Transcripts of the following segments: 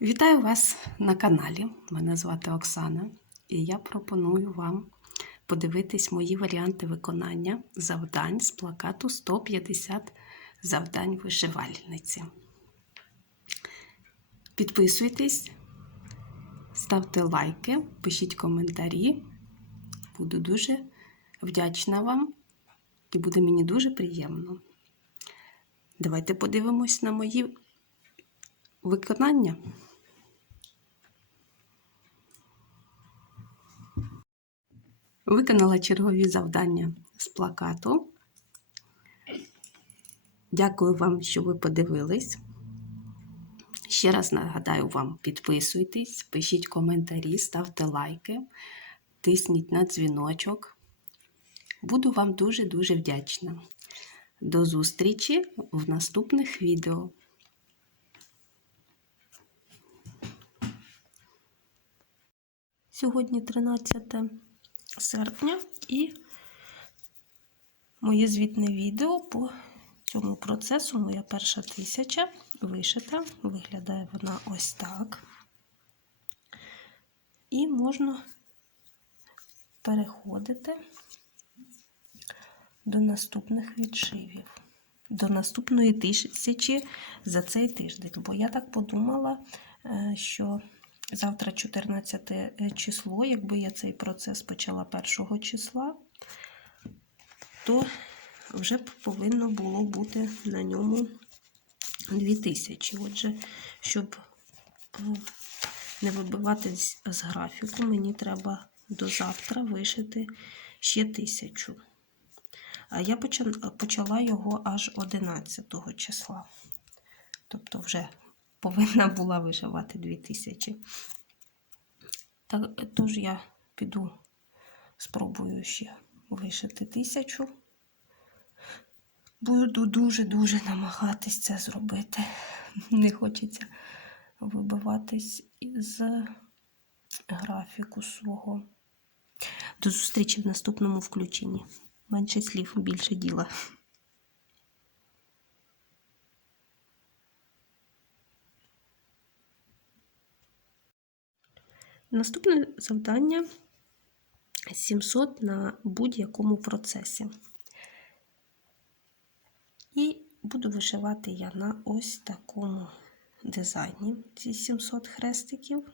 Вітаю вас на каналі. Мене звати Оксана, і я пропоную вам подивитись мої варіанти виконання завдань з плакату 150 завдань вишивальниці. Підписуйтесь, ставте лайки, пишіть коментарі. Буду дуже вдячна вам і буде мені дуже приємно. Давайте подивимось на мої виконання. Виконала чергові завдання з плакату. Дякую вам, що ви подивились. Ще раз нагадаю вам, підписуйтесь, пишіть коментарі, ставте лайки, тисніть на дзвіночок. Буду вам дуже-дуже вдячна. До зустрічі в наступних відео. Сьогодні 13 серпня і моє звітне відео по цьому процесу. Моя перша тисяча вишита. Виглядає вона ось так. І можна переходити до наступних відшивів. До наступної тисячі за цей тиждень. Бо я так подумала, е, що завтра 14 число, якби я цей процес почала 1 числа, то вже б повинно було бути на ньому 2000. Отже, щоб е, не вибиватись з графіку, мені треба до завтра вишити ще тисячу. А я почала його аж 11 числа. Тобто вже повинна була вишивати 2000. Так, тож я піду, спробую ще вишити 1000. Буду дуже-дуже намагатись це зробити. Не хочеться вибиватись з графіку свого. До зустрічі в наступному включенні. Менше слів, більше діла. Наступне завдання 700 на будь-якому процесі. І буду вишивати я на ось такому дизайні ці 700 хрестиків.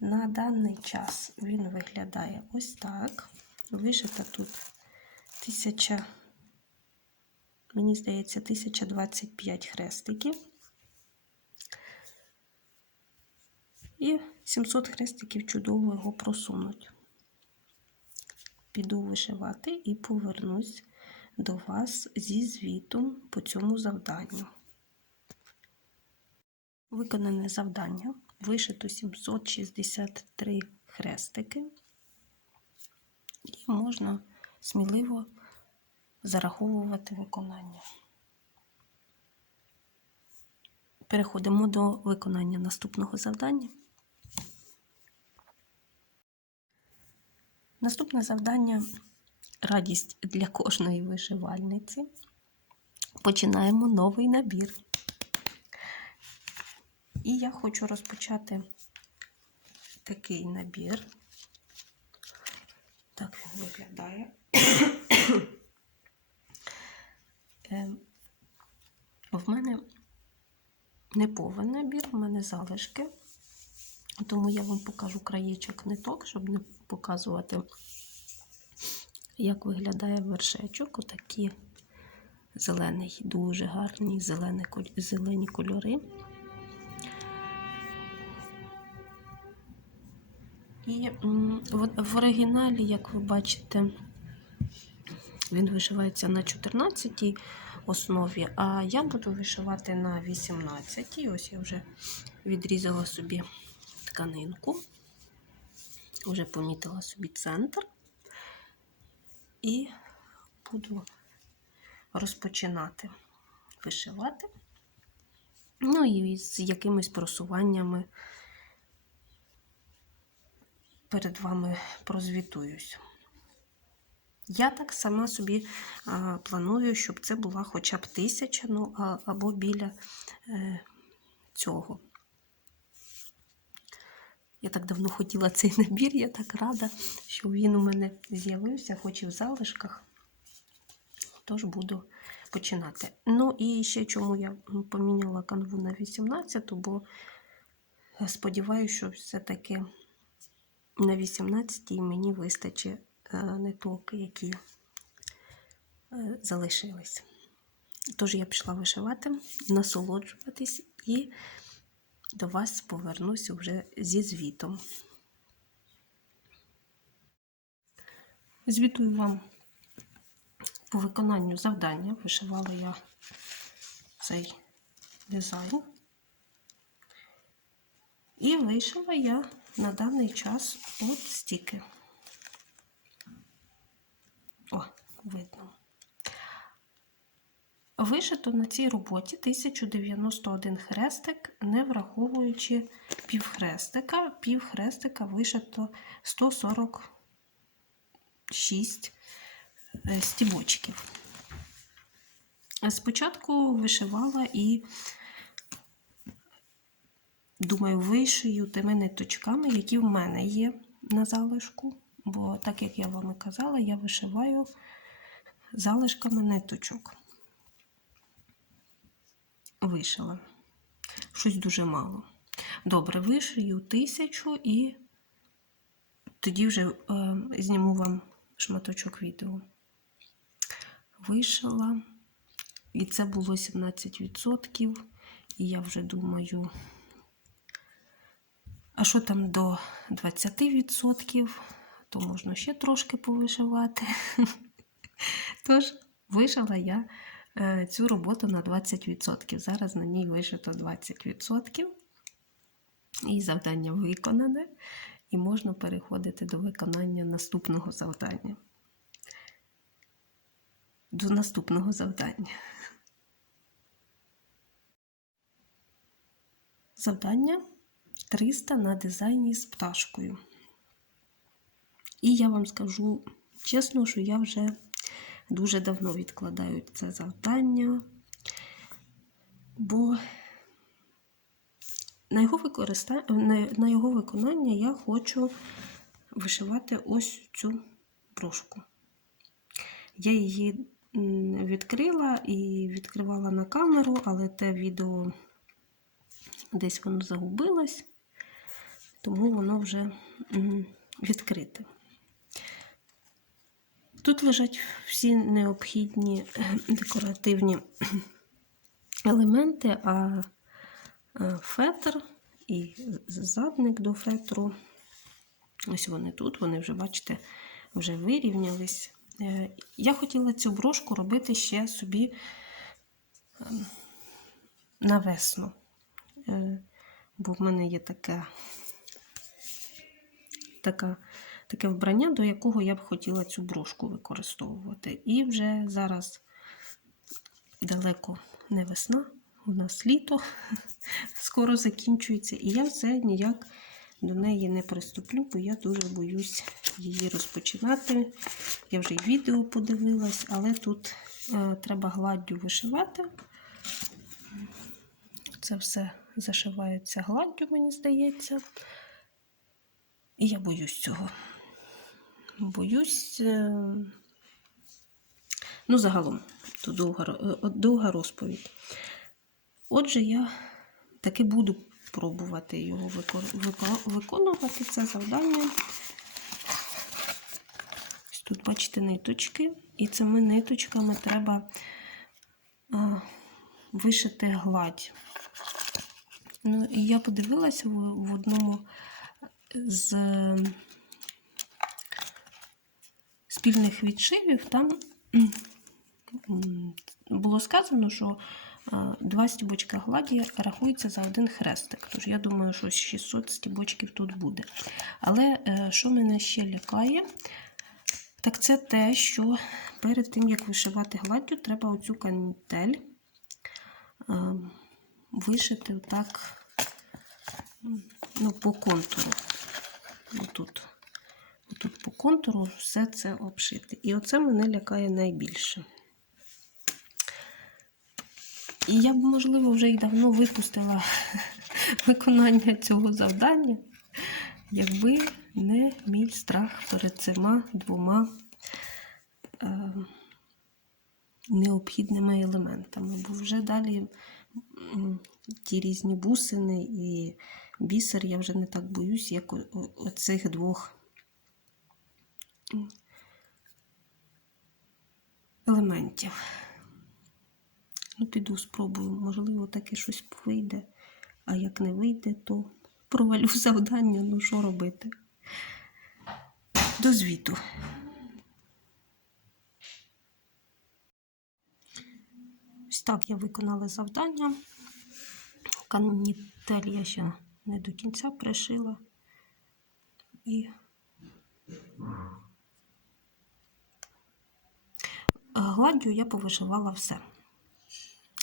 На даний час він виглядає ось так. Вишита тут 1000, мені здається, 1025 хрестиків. І 700 хрестиків чудово його просунуть. Піду вишивати і повернусь до вас зі звітом по цьому завданню. Виконане завдання. Вишито 763 хрестики, і можна сміливо зараховувати виконання. Переходимо до виконання наступного завдання. Наступне завдання радість для кожної вишивальниці. Починаємо новий набір. І я хочу розпочати такий набір. Так він виглядає. Ем, в мене не повен набір, в мене залишки, тому я вам покажу краєчок ниток, щоб не показувати, як виглядає вершечок. Отакі зелений, дуже гарні зелені, зелені кольори. І в оригіналі, як ви бачите, він вишивається на 14 основі, а я буду вишивати на 18 Ось я вже відрізала собі тканинку, вже помітила собі центр і буду розпочинати вишивати. Ну і з якимись просуваннями перед вами прозвітуюсь. Я так сама собі а, планую, щоб це була хоча б тисяча, ну, а, або біля е, цього. Я так давно хотіла цей набір, я так рада, що він у мене з'явився, хоч і в залишках. Тож буду починати. Ну і ще чому я поміняла канву на 18, бо сподіваюся, що все-таки на 18 мені вистачить е, ниток, які е, залишились. Тож я пішла вишивати, насолоджуватись і до вас повернуся вже зі звітом. Звітую вам по виконанню завдання. Вишивала я цей дизайн. І вишила я на даний час от стільки. О, видно. Вишито на цій роботі 1091 хрестик, не враховуючи півхрестика. Півхрестика вишито 146 е, стібочків. Спочатку вишивала і, думаю, вишию тими ниточками, які в мене є на залишку. Бо, так як я вам і казала, я вишиваю залишками ниточок вишила. Щось дуже мало. Добре, вишию тисячу і тоді вже е, зніму вам шматочок відео. Вишила, і це було 17%. І я вже думаю, а що там до 20%, то можна ще трошки повишивати. Тож, вишила я цю роботу на 20%. Зараз на ній вишито 20%. І завдання виконане, і можна переходити до виконання наступного завдання. До наступного завдання. Завдання 300 на дизайні з пташкою. І я вам скажу чесно, що я вже дуже давно відкладаю це завдання, бо на його, використа... на, на його виконання я хочу вишивати ось цю брошку. Я її відкрила і відкривала на камеру, але те відео десь воно загубилось, тому воно вже відкрите. Тут лежать всі необхідні е, декоративні елементи, а е, фетр і задник до фетру. Ось вони тут, вони вже, бачите, вже вирівнялись. Е, Я хотіла цю брошку робити ще собі ем, на весну, бо в мене є таке, така таке вбрання, до якого я б хотіла цю брошку використовувати. І вже зараз далеко не весна, у нас літо скоро закінчується, і я все ніяк до неї не приступлю, бо я дуже боюсь її розпочинати. Я вже й відео подивилась, але тут е, треба гладдю вишивати. Це все зашивається гладдю, мені здається. І я боюсь цього боюсь. е, Ну, загалом, то довга, е, довга розповідь. Отже, я таки буду пробувати його виконувати це завдання. Ось Тут, бачите, ниточки, і цими ниточками треба вишити гладь. Ну, і я подивилася в, в одному з спільних відшивів там було сказано, що два стібочка гладі рахуються за один хрестик. Тож я думаю, що 600 стібочків тут буде. Але е, що мене ще лякає, так це те, що перед тим, як вишивати гладдю, треба оцю канітель вишити так ну, по контуру. Отут тут по контуру все це обшити. І оце мене лякає найбільше. І я б, можливо, вже й давно випустила виконання цього завдання. якби не мій страх перед цими двома е, необхідними елементами. Бо вже далі ті різні бусини і бісер я вже не так боюсь, як оцих двох елементів. Ну, піду спробую, можливо, таке щось вийде. А як не вийде, то провалю завдання, ну що робити? До звіту. Ось так я виконала завдання. Канітель я ще не до кінця пришила. І гладдю я повишивала все.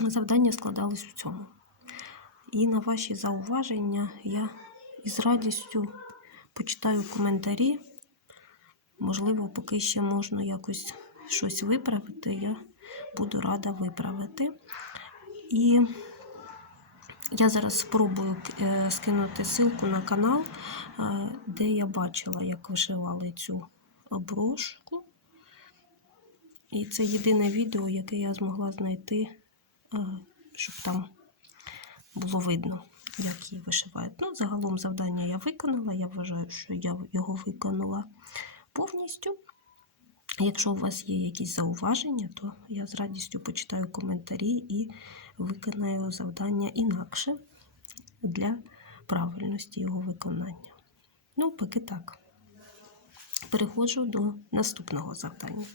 Завдання складались у цьому. І на ваші зауваження я із радістю почитаю коментарі. Можливо, поки ще можна якось щось виправити, я буду рада виправити. І я зараз спробую е, скинути ссылку на канал, е, де я бачила, як вишивали цю брошку. І це єдине відео, яке я змогла знайти, е, щоб там було видно, як її вишивають. Ну, загалом завдання я виконала. Я вважаю, що я його виконала повністю. Якщо у вас є якісь зауваження, то я з радістю почитаю коментарі і виконаю завдання інакше для правильності його виконання. Ну, поки так. Переходжу до наступного завдання.